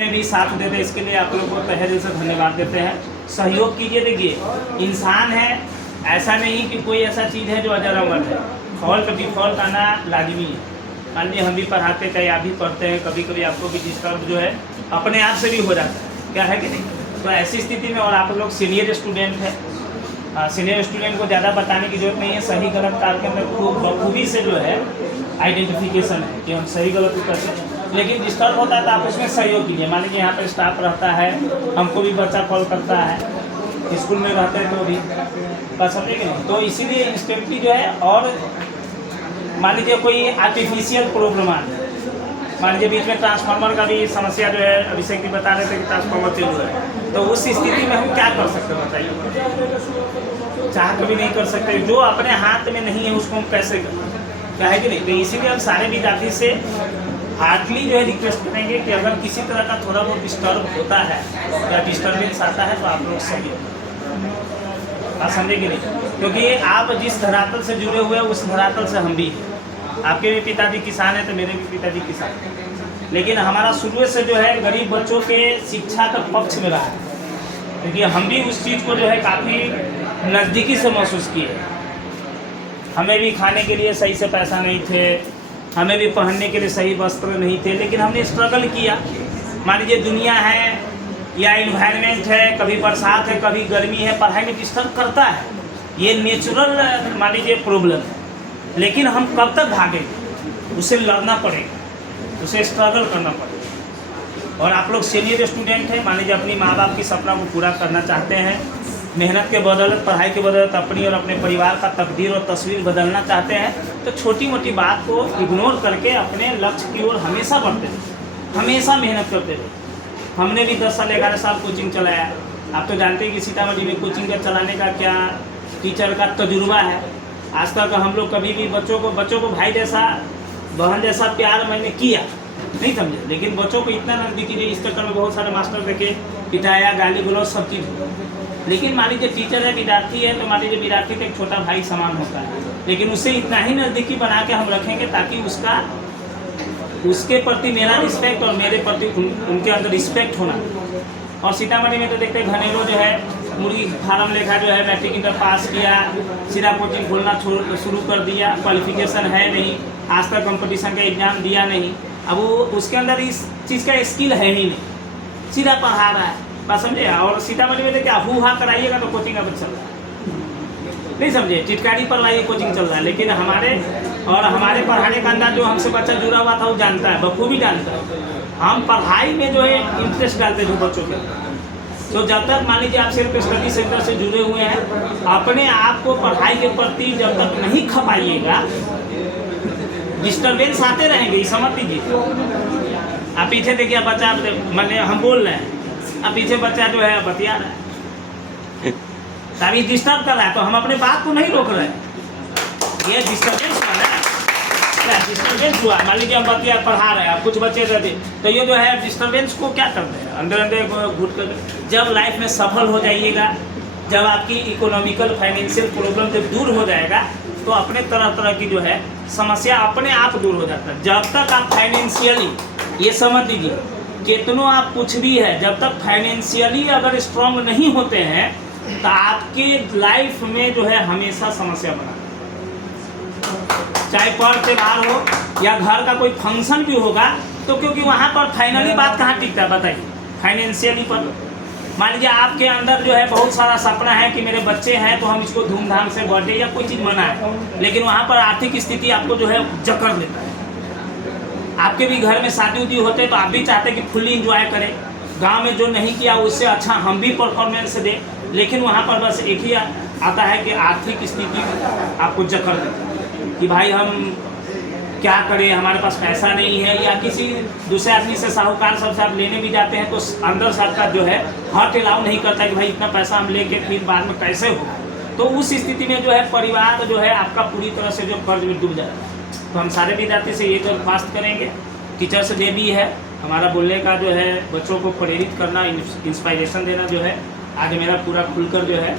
में भी साथ देते हैं, इसके लिए आप लोग को तहे दिल से धन्यवाद देते हैं। सहयोग कीजिए। देखिए इंसान है, ऐसा नहीं कि कोई ऐसा चीज़ है जो अजर अमर है। फॉल्ट डिफॉल्ट आना लाजमी है। मान लीजिए हम भी पढ़ाते हैं, आप भी पढ़ते हैं, कभी कभी आपको भी डिस्टर्ब जो है अपने आप से भी हो जाता है, क्या है कि नहीं। तो ऐसी स्थिति में, और आप लोग सीनियर स्टूडेंट हैं, सीनियर स्टूडेंट को ज़्यादा बताने की जरूरत नहीं है। सही गलत कार के अंदर खूब बखूबी से जो है आइडेंटिफिकेशन है कि हम सही गलत को कैसे, लेकिन डिस्टर्ब होता है तो आप उसमें सहयोग कीजिए। मान लीजिए यहाँ पर स्टाफ रहता है, हमको भी बच्चा कॉल करता है, स्कूल में रहते हैं तो भी बात समझे कि नहीं। तो इसीलिए इंस्टेंटली जो है, और मान लीजिए कोई आर्टिफिशियल प्रॉब्लम आ जाए, मान लीजिए बीच में ट्रांसफार्मर का भी समस्या जो है, अभिषेक भी बता रहे थे कि ट्रांसफार्मर चेंज हुआ है, तो उस स्थिति में हम क्या कर सकते हैं बताइए। चाह कभी नहीं कर सकते, जो अपने हाथ में नहीं है उसको हम कैसे करें, क्या है कि नहीं। तो इसीलिए हम सारे विद्यार्थी से हार्डली जो है रिक्वेस्ट करेंगे कि अगर किसी तरह का थोड़ा बहुत डिस्टर्ब होता है या डिस्टर्बेंस आता है तो आप लोग सही बात समझे कि नहीं। क्योंकि आप जिस धरातल से जुड़े हुए हैं उस धरातल से हम भी हैं। आपके भी पिताजी किसान हैं तो मेरे भी पिताजी किसान हैं, लेकिन हमारा शुरू से जो है गरीब बच्चों के शिक्षा का पक्ष में रहा है, क्योंकि हम भी उस चीज़ को जो है काफ़ी नज़दीकी से महसूस किए। हमें भी खाने के लिए सही से पैसा नहीं थे, हमें भी पहनने के लिए सही वस्त्र नहीं थे, लेकिन हमने स्ट्रगल किया। मान लीजिए दुनिया है या इन्वायरमेंट है, कभी बरसात है, कभी गर्मी है, पढ़ाई में डिस्टर्ब करता है, ये नेचुरल मान लीजिए प्रॉब्लम है। लेकिन हम कब तक भागेंगे, उसे लड़ना पड़ेगा, उसे स्ट्रगल करना पड़ेगा। और आप लोग सीनियर स्टूडेंट हैं, मान लीजिए अपनी माँ बाप की सपना को पूरा करना चाहते हैं, मेहनत के बदौलत, पढ़ाई के बदौलत अपनी और अपने परिवार का तकदीर और तस्वीर बदलना चाहते हैं, तो छोटी मोटी बात को इग्नोर करके अपने लक्ष्य की ओर हमेशा बढ़ते रहे, हमेशा मेहनत करते रहे। हमने भी 10 साल 11 साल कोचिंग चलाया। आप तो जानते हैं कि सीतामढ़ी में कोचिंग का चलाने का क्या टीचर का तजुर्बा है। आज तक हम लोग कभी भी बच्चों को भाई जैसा, बहन जैसा प्यार मैंने किया नहीं, समझे। लेकिन बच्चों को इतना नजदीकी नहीं, इस चक्कर में बहुत सारे मास्टर देखे, पिटाया, गाली गलौज, सब चीज़। लेकिन मान लीजिए टीचर है, विद्यार्थी है, तो मान लीजिए विद्यार्थी तो एक छोटा भाई समान होता है, लेकिन उससे इतना ही नज़दीकी बना के हम रखेंगे ताकि उसके प्रति मेरा रिस्पेक्ट और मेरे प्रति उनके अंदर रिस्पेक्ट होना। और सीतामढ़ी में तो देखते हैं घनेरो जो है मुर्गी फार्म लेखा जो है, मैट्रिक इंटर पास किया, सीधा कोचिंग खोलना शुरू कर दिया, क्वालिफिकेशन है नहीं, आज तक कंपटीशन का एग्जाम दिया नहीं, अब वो उसके अंदर इस चीज़ का स्किल है ही नहीं, सीधा पढ़ा रहा है, बात समझे। और सीतामढ़ी में तो क्या हु हा कराइएगा तो कोचिंग का चल रहा है, नहीं समझे, चिटकारी पर लाइए कोचिंग चल रहा है। लेकिन हमारे पढ़ाने का अंदाज जो हमसे बच्चा जुड़ा हुआ था वो जानता है, बखूबी जानता है। हम पढ़ाई में जो है इंटरेस्ट डालते थे बच्चों के, तो जब तक मान लीजिए आप सिर्फ स्टडी सेंटर से जुड़े हुए हैं, अपने आप को पढ़ाई के प्रति जब तक नहीं खपाइएगा, डिस्टर्बेंस आते रहेंगे, समझ लीजिए। आप पीछे देखिए बच्चा, मान हम बोल रहे हैं, अब पीछे बच्चा जो है बतिया रहा है, तभी डिस्टर्ब कर रहा है, तो हम अपने बात को नहीं रोक रहे हैं, ये डिस्टर्बेंस हुआ है, डिस्टर्बेंस हुआ। मान लीजिए हम बच्चे पढ़ा रहे हैं, कुछ बच्चे रहते, तो ये जो है डिस्टर्बेंस को क्या करते हैं, अंदर अंदर घुट कर। जब लाइफ में सफल हो जाइएगा, जब आपकी इकोनॉमिकल फाइनेंशियल प्रॉब्लम जब दूर हो जाएगा, तो अपने तरह तरह की जो है समस्या अपने आप दूर हो जाता है। जब तक आप फाइनेंशियली, ये समझ लीजिए, कितनों आप कुछ भी है, जब तक फाइनेंशियली अगर स्ट्रांग नहीं होते हैं तो आपके लाइफ में जो है हमेशा समस्या बना, चाहे पर्व त्योहार हो या घर का कोई फंक्शन भी होगा, तो क्योंकि वहाँ पर फाइनली बात कहाँ टिकता है बताइए, फाइनेंशियली पर। मान लीजिए आपके अंदर जो है बहुत सारा सपना है कि मेरे बच्चे हैं तो हम इसको धूमधाम से बर्थडे या कोई चीज़ मनाएं, लेकिन वहाँ पर आर्थिक स्थिति आपको जो है जकड़ लेता है। आपके भी घर में शादी उदी होते तो आप भी चाहते कि फुल्ली इंजॉय करें, गांव में जो नहीं किया उससे अच्छा हम भी परफॉर्मेंस दें, लेकिन वहाँ पर बस एक ही आता है कि आर्थिक स्थिति आपको जकड़ देता है कि भाई हम क्या करें, हमारे पास पैसा नहीं है, या किसी दूसरे आदमी से साहूकार सबसे आप लेने भी जाते हैं तो अंदर से आपका जो है हार्ट अलाउ नहीं करता कि भाई इतना पैसा हम लेके फिर बाद में कैसे हो। तो उस स्थिति में जो है परिवार जो है आपका पूरी तरह से जो कर्ज में डूब जाता है। तो हम सारे विद्यार्थी से ये दरख्वास्त करेंगे, टीचर्स डे भी है, हमारा बोलने का जो है बच्चों को प्रेरित करना, इंस्पायरेशन देना जो है आज मेरा पूरा खुलकर जो है,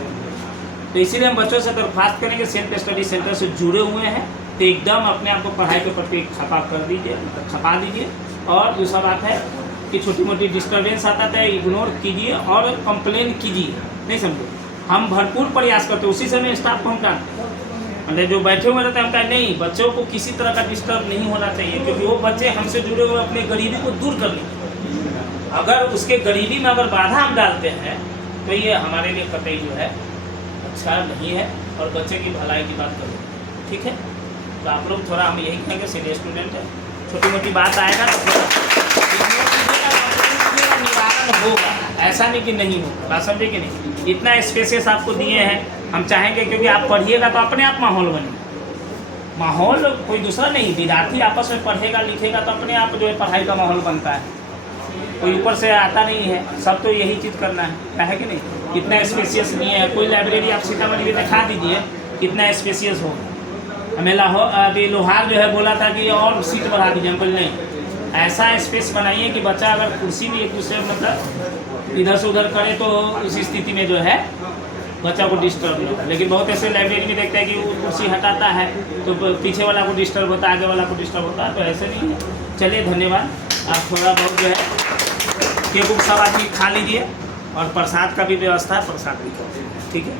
तो इसीलिए हम बच्चों से दरख्वास्त करेंगे सेल्फ स्टडी सेंटर से जुड़े हुए हैं तो एकदम अपने आप को पढ़ाई के प्रति खपा कर दीजिए, खपा दीजिए। और दूसरा बात है कि छोटी मोटी डिस्टर्बेंस आता था इग्नोर कीजिए और कंप्लेन कीजिए, नहीं समझे। हम भरपूर प्रयास करते हैं, उसी समय स्टाफ को हम कहा, मतलब जो बैठे हुए रहते हैं हम कहा नहीं, बच्चों को किसी तरह का डिस्टर्ब नहीं होना चाहिए, क्योंकि वो बच्चे हमसे जुड़े हुए अपनी गरीबी को दूर कर लेंगे। अगर उसके गरीबी में अगर बाधा हम डालते हैं तो ये हमारे लिए कतई जो है अच्छा नहीं है, और बच्चे की भलाई की बात करें, ठीक है। तो आप लोग थोड़ा, हम यही कहेंगे सीनियर स्टूडेंट है, छोटी मोटी बात आएगा तो निवारण होगा, ऐसा नहीं कि नहीं होगा, बात समझे कि नहीं। इतना स्पेसेस आपको दिए हैं, हम चाहेंगे क्योंकि आप पढ़िएगा तो अपने आप माहौल बनेगा। माहौल कोई दूसरा नहीं, विद्यार्थी आपस में पढ़ेगा लिखेगा तो अपने आप जो है पढ़ाई का माहौल बनता है, कोई ऊपर से आता नहीं है, सब तो यही चीज़ करना है कि नहीं। कितना स्पेसियस नहीं है, कोई लाइब्रेरी आप सीतामढ़ी में दिखा दीजिए कितना स्पेसियस हो। हमें अभी लोहार जो है बोला था कि और सीट बढ़ा दीजिए, हम बोले नहीं, ऐसा स्पेस बनाइए कि बच्चा अगर कुर्सी भी एक दूसरे मतलब इधर से उधर करे तो उस स्थिति में जो है बच्चा को डिस्टर्ब नहीं होता। लेकिन बहुत ऐसे लाइब्रेरी में देखते हैं कि वो कुर्सी हटाता है तो पीछे वाला को डिस्टर्ब होता है, आगे वाला को डिस्टर्ब होता है, तो ऐसे नहीं है। चलिए धन्यवाद। आप थोड़ा बहुत जो है केक उक सब आदमी खा लीजिए, और प्रसाद का भी व्यवस्था है, प्रसाद भी, ठीक है।